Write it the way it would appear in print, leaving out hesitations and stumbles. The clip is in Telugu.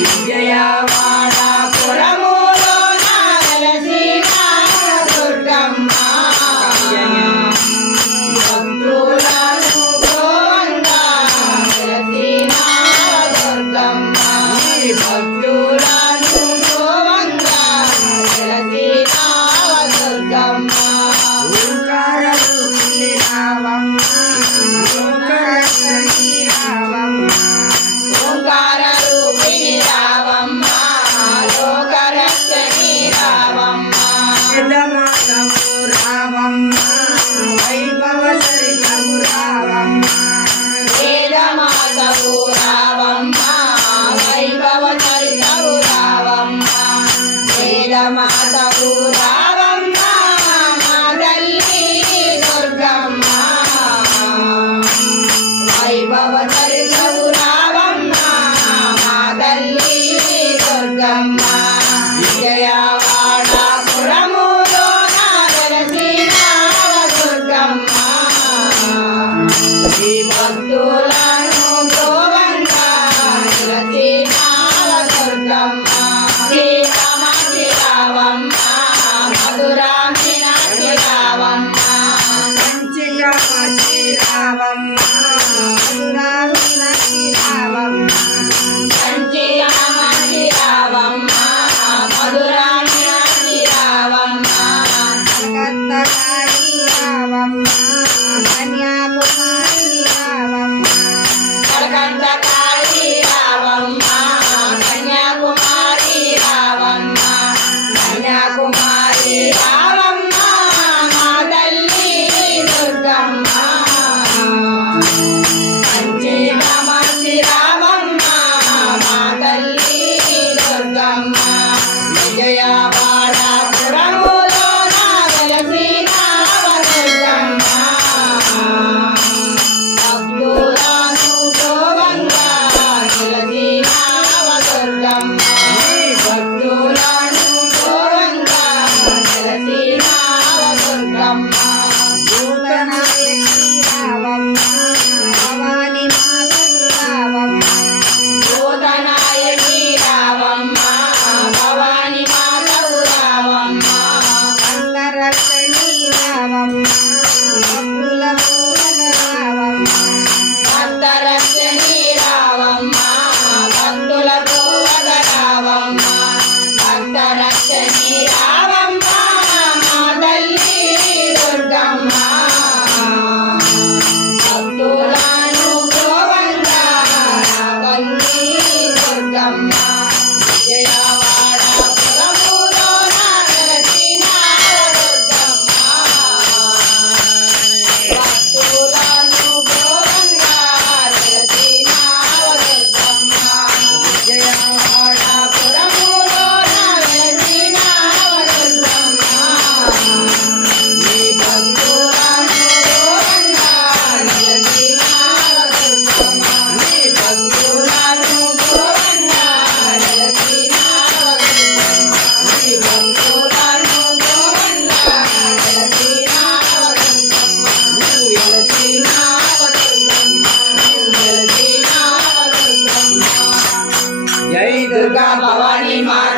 విజయవాడపురములోన వెలసిన దుర్గమ్మ భక్తులను గోవంగా వెలసిన దుర్గమ్మ భక్తులను గోవంగా వెలసిన దుర్గమ్మ ఓంకారరూపిణి రావమ్మ ఓంకారరూపిణి రావమ్మ లోకరక్షణి రావమ్మ వేదమాతవు రావమ్మ వైభవ చరితవు రావమ్మ వేదమాతవు రావమ్మ వైభవ చరితవు రావమ్మ వేదమాతవు రావమ్మ మా తల్లి దుర్గమ్మ వైభవ చరితవు రావమ్మ మా తల్లి దుర్గమ్మ విజయవాడపురములోన వెలసిన దుర్గమ్మ ఈ భక్తులను గోవంగా వెలసిన దుర్గమ్మ శ్రీరామాక్షి రావమ్మ మధురాక్షి రావమ్మ కంచికామాక్షి రావమ్మ మధురాక్షి రావమ్మ కంచికామాక్షి రావమ్మ మధురాక్షి రావమ్మ కలకత్తాకాళి రావమ్మ కన్యాకుమారి రావమ్మ కలకత్తాకాళి రావమ్మ కన్యాకుమారి రావమ్మ కన్యాకుమారి రావమ్మ మా తల్లి దుర్గమ్మ కంచికామాక్షి రావమ్మ మా తల్లి దుర్గమ్మ విజయవాడపురములోన వెలసిన దుర్గమ్మ భక్తులను గోవంగా వెలసిన దుర్గమ్మ భక్తులను గోవంగా వెలసిన దుర్గమ్మ భూతనాయకి రావమ్మ భవాని మాతవు రావమ్మ భూతనాయకి రావమ్మ భవాని మాతవు రావమ్మ భక్తరక్షణి రావమ్మ భక్తుల పూజ రావమ్మ భక్తరక్షణి రావమ్మ భక్తుల పూజ రావమ్మ భక్తరక్షణి రావమ్మ మా తల్లి దుర్గమ్మ భక్తులను గోవంగా తల్లి దుర్గమ్మ విజయవాడపురములోన వెలసిన దుర్గమ్మ భక్తులను గోవంగా వెలసిన దుర్గమ్మ విజయవాడపురములోన వెలసిన దుర్గమ్మ నీ భక్తులను గోవంగా వెలసిన దుర్గమ్మ నీ భక్తులను గోవంగా వెలసిన దుర్గమ్మ నీ భక్తులను గోవంగా వెలసిన దుర్గమ్మ నువ్వు వెలసిన దుర్గమ్మ నువ్వు వెలసిన దుర్గమ్మ జై దుర్గా భవాని మాత